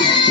you.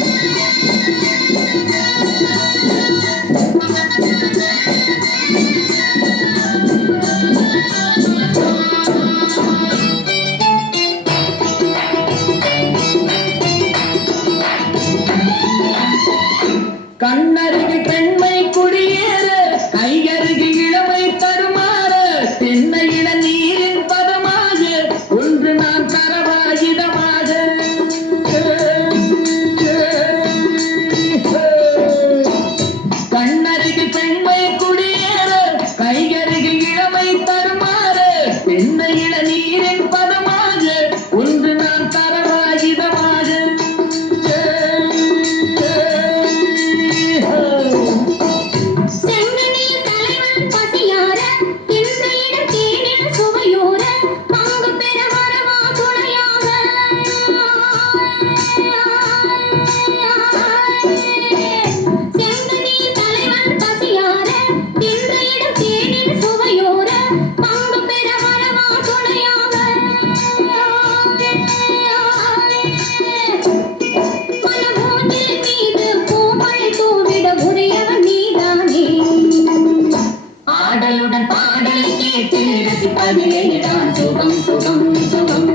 பாடலுடன் பாடலை கேட்டு ரசிப்பதிலேதான் சுகம் சுகம் சுகம்.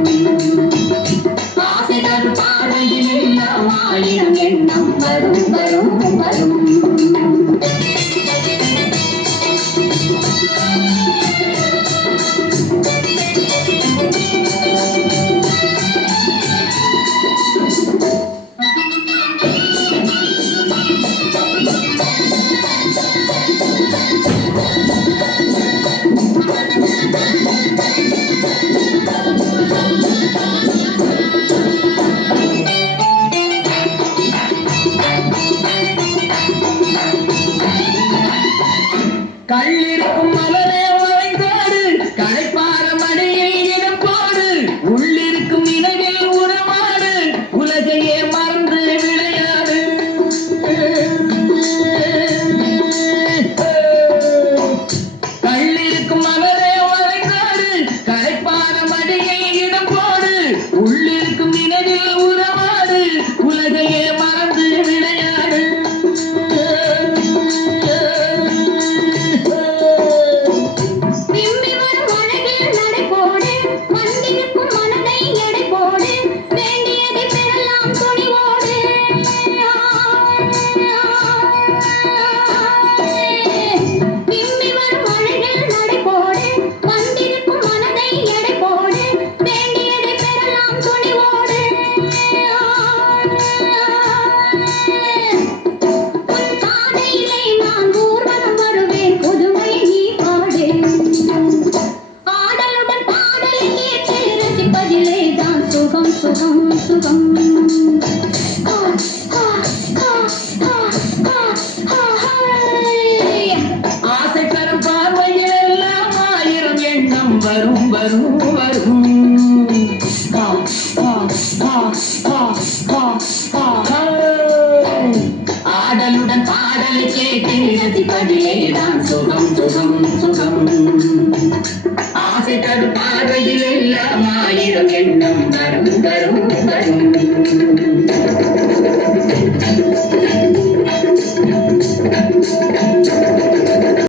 ஆசை தரும் பாடலில் எல்லாம் ஆடினம் எண்ணம் வரும் வரும் வரும். உள்ளிருக்கும் நினைவில் உறவாடு உலகையே மறந்து விளையாடு. மனதை எடை போடு வேண்டியதை பெறலாம் துணிவோடு. ஆயிரம் வரும் வரும் வரும். ஆடலுடன் பாடலை கேட்டு ரசிப்பதிலே தான் சுகம் சுகம் சுகம். ஆசை தரும் பார்வையில் எல்லாம் ஆயிரம் எண்ணம் வரும் வரும் வரும்.